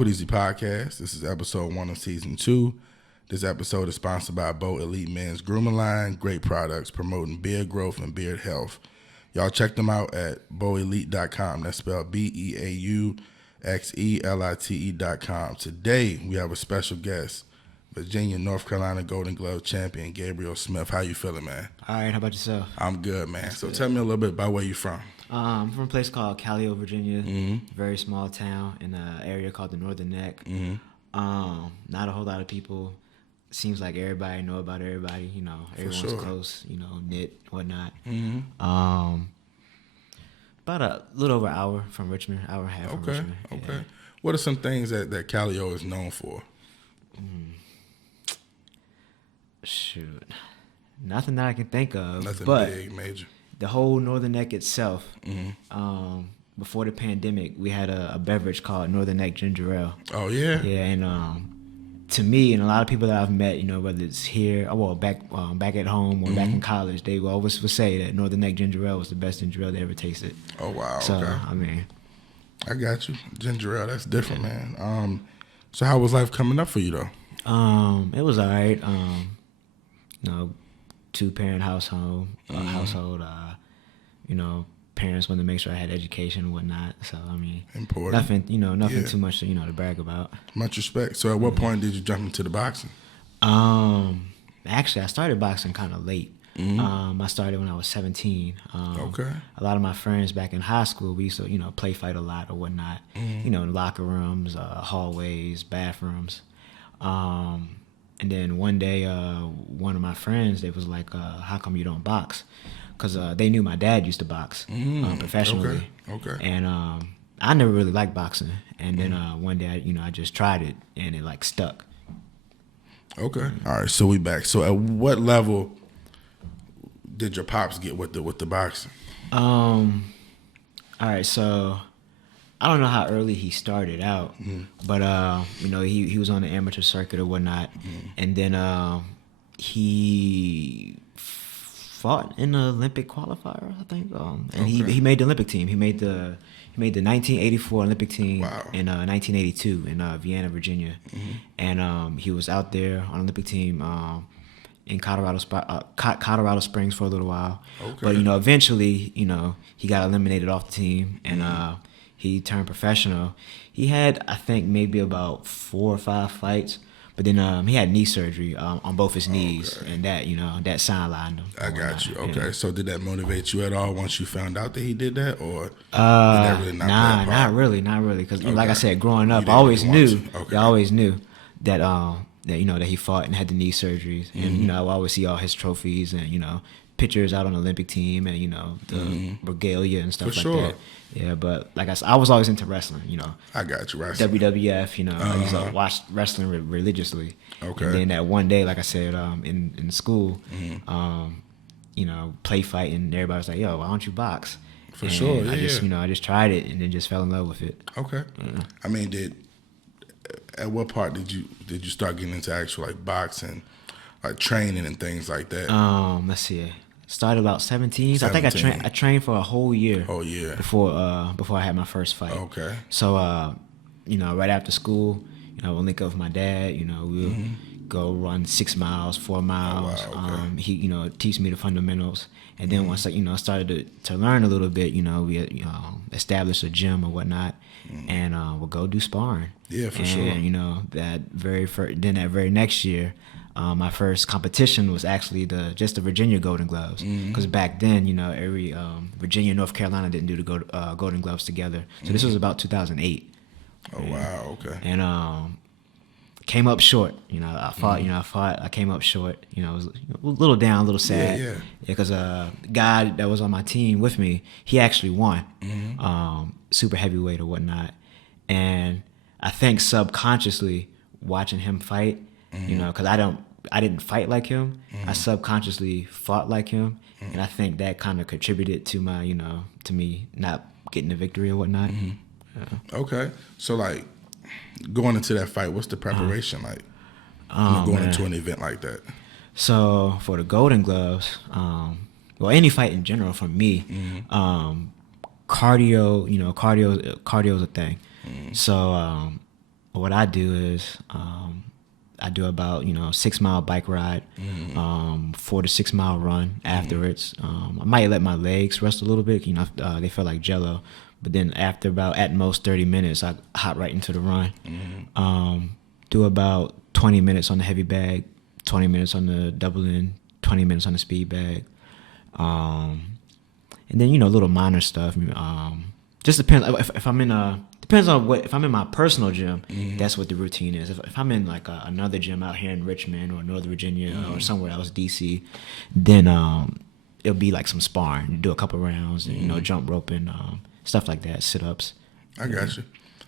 With Easy podcast. This is episode 1 of season 2. This episode is sponsored by Bow Elite Men's Grooming Line. Great products promoting beard growth and beard health. Y'all check them out at bowelite.com. That's spelled BEAUXELITE.com. Today we have a special guest, Virginia, North Carolina Golden Glove champion Gabriel Smith. How you feeling, man? All right, how about yourself? I'm good, man. So tell me a little bit about where you from. I'm from a place called Callao, Virginia. Mm-hmm. Very small town in an area called the Northern Neck. Mm-hmm. Not a whole lot of people. Seems like everybody know about everybody. You know, everyone's close. You know, knit, whatnot. Mm-hmm. About a little over an hour from Richmond, hour and a half from Richmond. Okay. Yeah. What are some things that Callao is known for? Shoot, nothing that I can think of. Nothing but big, major. The whole Northern Neck itself. Mm-hmm. Before the pandemic, we had a beverage called Northern Neck Ginger Ale. Oh yeah. Yeah, and to me and a lot of people that I've met, you know, whether it's here, back at home or back in college, they always would say that Northern Neck Ginger Ale was the best ginger ale they ever tasted. Oh wow. So okay. I mean, I got you. Ginger ale, that's different, man. So how was life coming up for you though? It was all right. You know, 2-parent household. You know, parents wanted to make sure I had education and whatnot. So I mean, important. Nothing too much to brag about. Much respect. So at what point did you jump into the boxing? Actually, I started boxing kind of late. I started when I was 17. Okay. A lot of my friends back in high school, we used to, play fight a lot or whatnot. In locker rooms, hallways, bathrooms. And then one day, one of my friends, they was like, how come you don't box? Because they knew my dad used to box professionally. Okay. And I never really liked boxing. And then one day, I just tried it, and it like stuck. Okay. All right. So we back. So at what level did your pops get with the boxing? All right. So I don't know how early he started out, but he was on the amateur circuit or whatnot, and then he fought in the Olympic qualifier, I think, and he made the Olympic team. He made the 1984 Olympic team in 1982 in Vienna, Virginia, and he was out there on the Olympic team in Colorado Springs for a little while. Okay. But eventually, he got eliminated off the team, and he turned professional. He had, I think, maybe about 4 or 5 fights. But then he had knee surgery on both his knees, and that that sidelined him. I got you. Okay, yeah. So did that motivate you at all once you found out that he did that, or did that really not play a part? Not really. Because like I said, growing up, I always knew. I always knew that that he fought and had the knee surgeries, and I always see all his trophies and pictures out on the Olympic team and the regalia and stuff that. Yeah, but like I said, I was always into wrestling, I got you, wrestling. WWF, I used to watch wrestling religiously. Okay. And then that one day, like I said, in school, play fighting, and everybody was like, "Yo, why don't you box?" For sure, yeah. I just tried it and then just fell in love with it. Okay. Yeah. I mean, at what part did you start getting into actual like boxing, like training and things like that? Let's see. Started about 17. So I think I trained for a whole year. Oh yeah. Before I had my first fight. Okay. So right after school, we'll link up with my dad. We'll go run 6 miles, 4 miles. Oh, wow. Okay. He teach me the fundamentals, and then once I started to learn a little bit, we established a gym or whatnot, and we'll go do sparring. Yeah, for sure. And that very next year. My first competition was actually just the Virginia Golden Gloves, because back then, every Virginia and North Carolina didn't do the Golden Gloves together. So this was about 2008. Oh wow, okay. And came up short. I fought. I came up short. Was a little down, a little sad. Yeah. Because the guy that was on my team with me, he actually won, super heavyweight or whatnot. And I think subconsciously watching him fight, because I didn't fight like him. I subconsciously fought like him, and I think that kind of contributed to my, to me not getting the victory or whatnot. Yeah. Okay, so like going into that fight, what's the preparation like? Going into an event like that. So for the Golden Gloves, any fight in general for me, cardio is a thing. So what I do is I do about 6 mile bike ride, 4 to 6 mile run afterwards. I might let my legs rest a little bit. They feel like jello, but then after about at most 30 minutes, I hop right into the run. Do about 20 minutes on the heavy bag, 20 minutes on the double in, 20 minutes on the speed bag, and then little minor stuff. Just depends if I'm in a. Depends on what. If I'm in my personal gym, that's what the routine is. If I'm in like another gym out here in Richmond or Northern Virginia or somewhere else, DC, then it'll be like some sparring. You do a couple rounds, and, jump roping, stuff like that, sit ups. I got you.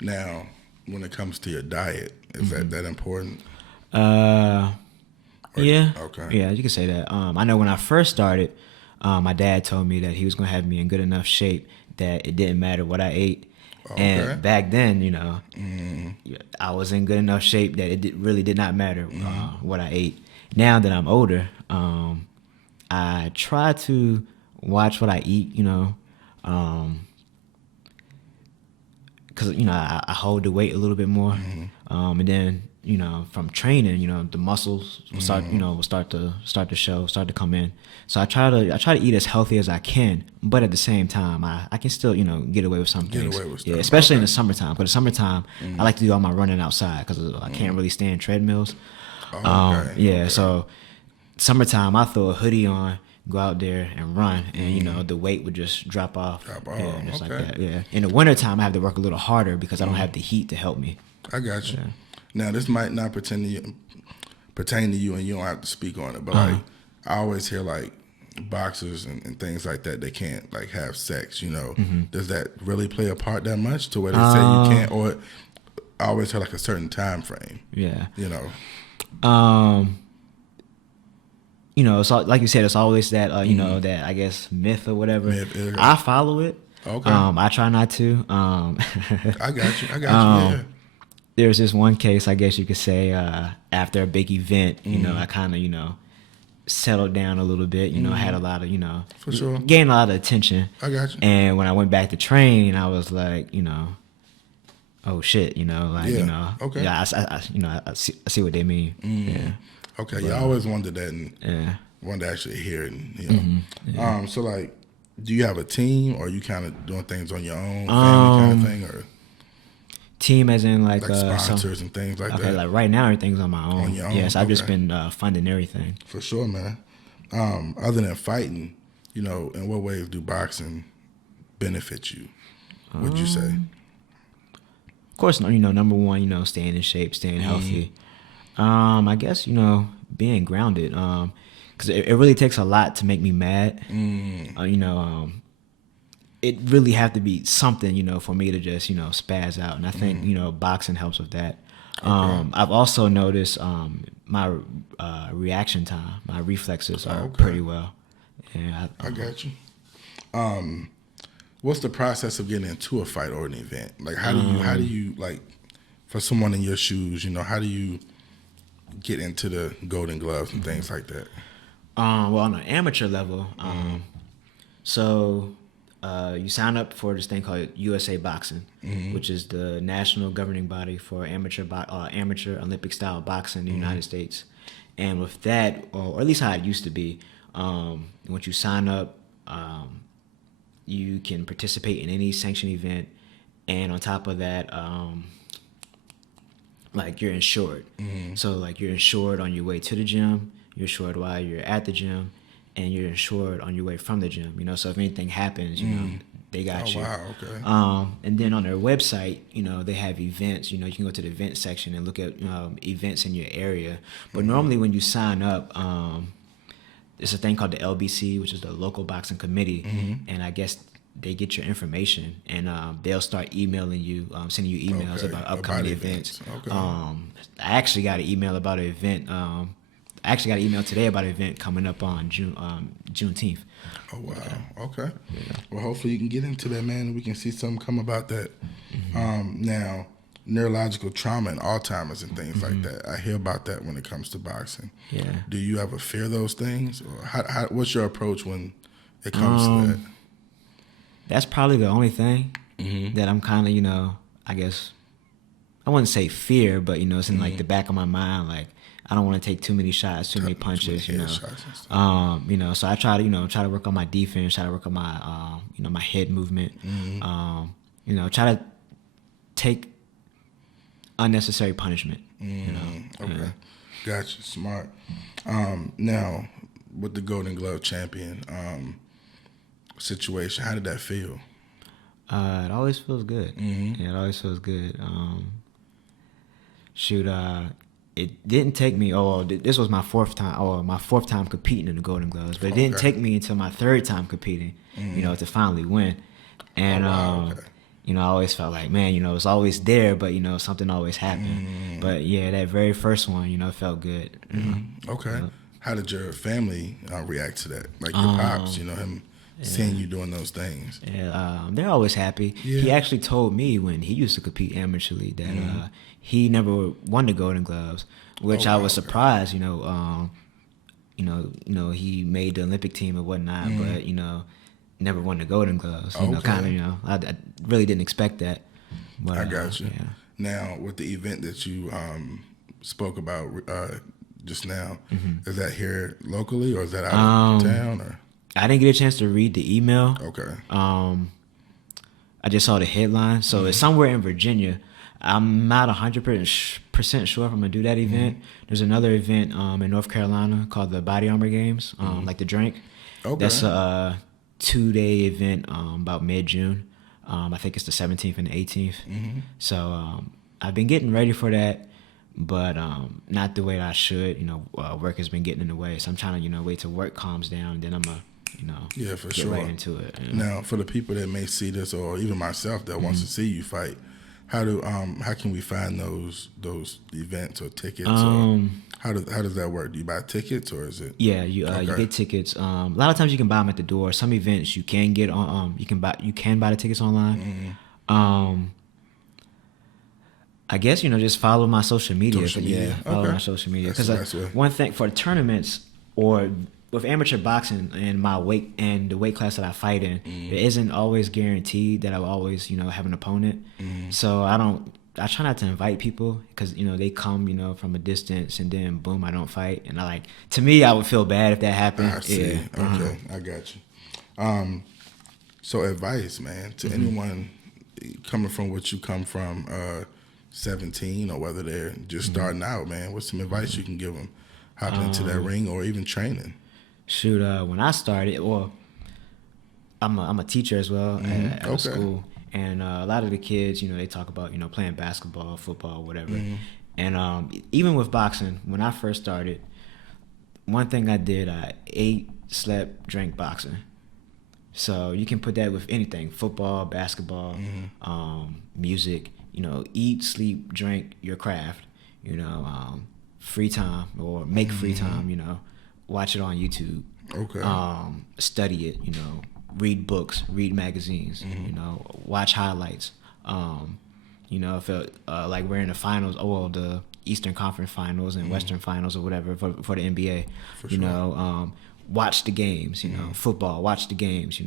Now, when it comes to your diet, is that important? Yeah. Okay. Yeah, you can say that. I know when I first started, my dad told me that he was gonna have me in good enough shape that it didn't matter what I ate. Okay. And back then, I was in good enough shape that it really did not matter what I ate. Now that I'm older, I try to watch what I eat, because I hold the weight a little bit more, and then from training, the muscles will start to show, start to come in. So I try to eat as healthy as I can, but at the same time, I can still get away with some things. Yeah, especially in the summertime. But in the summertime, I like to do all my running outside because I can't really stand treadmills. So summertime, I throw a hoodie on, go out there and run, and the weight would just drop off. Yeah, just like that. Yeah. In the wintertime, I have to work a little harder because I don't have the heat to help me. I got you. Yeah. Now, this might not pertain to you, and you don't have to speak on it, but like I always hear like boxers and things like that, they can't like have sex. Does that really play a part that much to where they say you can't? Or I always hear like a certain time frame. Yeah. It's like you said, it's always that that I guess myth or whatever. I follow it. Okay. I try not to. I got you. Yeah. There's this one case, I guess you could say, after a big event, I kind of, settled down a little bit, I had a lot of, for sure, gained a lot of attention. I got you. And when I went back to train, I was like, oh shit, okay. Yeah, I see what they mean. Yeah. Okay, yeah, I always wondered that and wanted to actually hear it. So like, do you have a team, or are you kind of doing things on your own, family kind of thing, or? Team as in like sponsors and things like that. Okay, like right now everything's on my own. On your own? Yes, I've just been funding everything. For sure, man. Other than fighting, in what ways do boxing benefit you? Would you say? Of course, number one, staying in shape, staying healthy. I guess being grounded. Because it really takes a lot to make me mad. It really have to be something, for me to just, spaz out. And I think, boxing helps with that. Okay. I've also noticed my reaction time, my reflexes are pretty well. Yeah, I got you. What's the process of getting into a fight or an event? Like, how do you like, for someone in your shoes, how do you get into the Golden Gloves and things like that? Well, on an amateur level, you sign up for this thing called USA Boxing, which is the national governing body for amateur Olympic style boxing in the United States. And with that, or at least how it used to be, once you sign up, you can participate in any sanctioned event, and on top of that, like you're insured. So like you're insured on your way to the gym, you're insured while you're at the gym, and you're insured on your way from the gym, so if anything happens, they got you. Wow, okay. And then on their website, they have events, you can go to the event section and look at events in your area. But normally when you sign up, there's a thing called the LBC, which is the local boxing committee, and I guess they get your information, and they'll start emailing you, sending you emails about upcoming events. Okay. I actually got an email about an event. I actually got an email today about an event coming up on Juneteenth. Oh, wow. Okay. Yeah. Well, hopefully you can get into that, man, and we can see something come about that. Now, neurological trauma and Alzheimer's and things like that, I hear about that when it comes to boxing. Yeah. Do you ever fear those things? Or what's your approach when it comes to that? That's probably the only thing that I'm kind of, I guess, I wouldn't say fear, but it's in like the back of my mind, like I don't want to take too many shots, too many punches, So I try to work on my defense, try to work on my my head movement, try to take unnecessary punishment. Okay, gotcha, smart. Now with the Golden Glove champion situation, how did that feel? It always feels good. Yeah, it always feels good. It didn't take me. This was my fourth time competing in the Golden Gloves, but it didn't take me until my third time competing, to finally win. And I always felt like, man, it's always there, but something always happened. But yeah, that very first one, it felt good. Okay. How did your family react to that? Like your pops, him seeing you doing those things. Yeah, they're always happy. Yeah. He actually told me when he used to compete amateurly that he never won the Golden Gloves, which I was surprised. He made the Olympic team and whatnot, but never won the Golden Gloves. I really didn't expect that. But, I got you. Yeah. Now, with the event that you spoke about just now, is that here locally or is that out of town? Or? I didn't get a chance to read the email. Okay. I just saw the headline. So it's somewhere in Virginia. I'm not 100% sure if I'm going to do that event. There's another event in North Carolina called the Body Armor Games, like the drink. Okay. That's a 2-day event about mid-June. I think it's the 17th and the 18th. So I've been getting ready for that, but not the way that I should. Work has been getting in the way. So I'm trying to, wait till work calms down, and then I'm going to get right into it. Now, for the people that may see this, or even myself that wants to see you fight, how can we find those events or tickets? Or how does that work? Do you buy tickets or is it? Yeah, you get tickets. A lot of times you can buy them at the door. Some events you can get on. You can buy the tickets online. I guess just follow my social media. Follow my social media because one thing for the tournaments or with amateur boxing and my weight and the weight class that I fight in, it isn't always guaranteed that I'll always have an opponent. So I try not to invite people because they come from a distance and then boom, I don't fight, and to me I would feel bad if that happened. I see. Yeah. Okay, I got you. So advice, man, to anyone coming from what you come from, 17 or whether they're just starting out, man, what's some advice you can give them hopping into that ring or even training? Shoot, when I started, I'm a teacher as well at a school, and a lot of the kids, they talk about playing basketball, football, whatever. And even with boxing, when I first started, one thing I did, I ate, slept, drank boxing. So you can put that with anything: football, basketball, music. Eat, sleep, drink your craft. Free time or make free time. Watch it on YouTube. Okay. Study it. Read books, read magazines. Watch highlights. If like we're in the finals, the Eastern Conference Finals and Western Finals or whatever for the NBA. For sure. Watch the games. Football. Watch the games.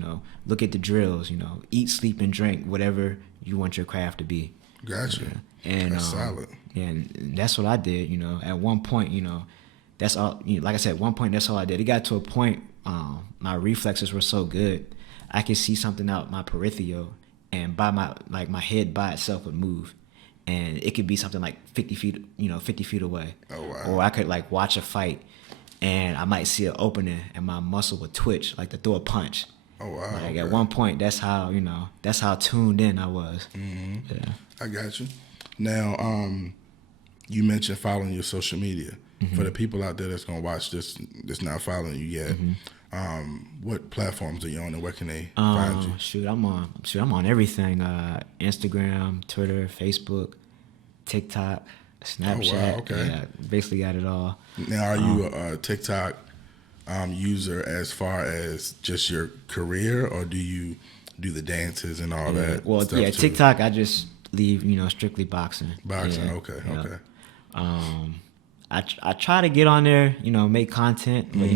Look at the drills. Eat, sleep, and drink whatever you want your craft to be. Gotcha. And that's solid. And that's what I did. At one point, that's all. Like I said, at one point, that's all I did. It got to a point, my reflexes were so good, I could see something out my peripheral, and by my head by itself would move, and it could be something like 50 feet away. Oh wow! Or I could watch a fight, and I might see an opening, and my muscle would twitch to throw a punch. Oh wow! At one point, that's how tuned in I was. Yeah. I got you. Now, you mentioned following your social media. For the people out there that's gonna watch this, that's not following you yet, what platforms are you on, and where can they find you? I'm on everything: Instagram, Twitter, Facebook, TikTok, Snapchat. Oh, wow, okay. Yeah, basically got it all. Now, are you a TikTok user as far as just your career, or do you do the dances and all that? Well, stuff too? TikTok, I just leave strictly boxing. Boxing, okay. I try to get on there, make content, but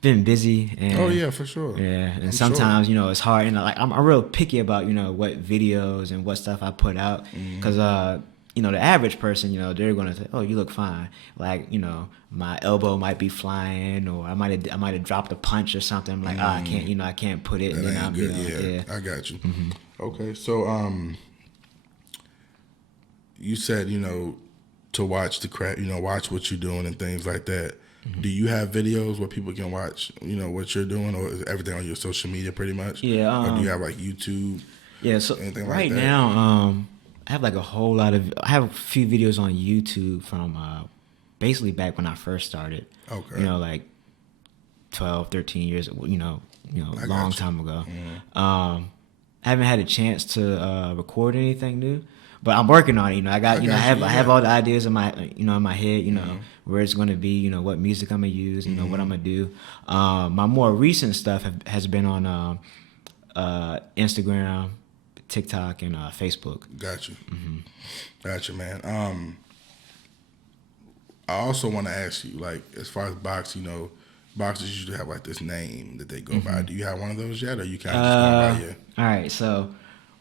been busy. And, oh yeah, for sure. Yeah, and I'm sometimes sure. it's hard, and like I'm real picky about what videos and what stuff I put out, because the average person, they're gonna say, oh, you look fine, like my elbow might be flying, or I might have dropped a punch or something. I'm like, I can't put it. That ain't good. Yeah, I got you. Okay, so you said to watch the crap, watch what you're doing and things like that. Do you have videos where people can watch, what you're doing, or is everything on your social media pretty much? Yeah. Or do you have like YouTube? Yeah. So anything right like that? now, I have like I have a few videos on YouTube from basically back when I first started. Okay. Like 12, 13 years, long time ago. I haven't had a chance to record anything new, but I'm working on it. I have all the ideas in my in my head. Where it's gonna be. What music I'm gonna use. What I'm gonna do. My more recent stuff has been on Instagram, TikTok, and Facebook. Gotcha. Gotcha, man. I also want to ask you, like, as far as boxers usually have like this name that they go by. Do you have one of those yet, or you kind of just going by your? All right, so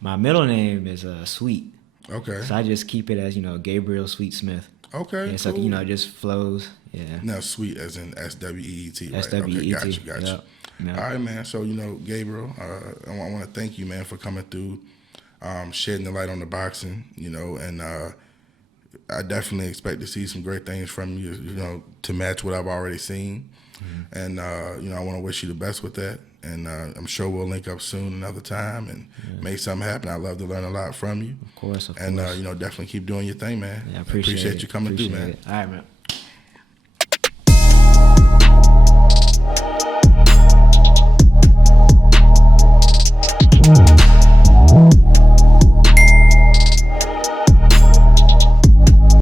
my middle name is Sweet. Okay. So I just keep it as Gabriel Sweet Smith. Okay. Yeah, so cool. it just flows. Yeah. Now Sweet as in SWEET, right? SWEET. Okay, gotcha. Yep. All right, man. So Gabriel, I want to thank you, man, for coming through, shedding the light on the boxing, and I definitely expect to see some great things from you, to match what I've already seen. And I want to wish you the best with that, and I'm sure we'll link up soon another time and make something happen. I'd love to learn a lot from you. Of course. And definitely keep doing your thing, man. Yeah, I appreciate you coming through, man. All right, man.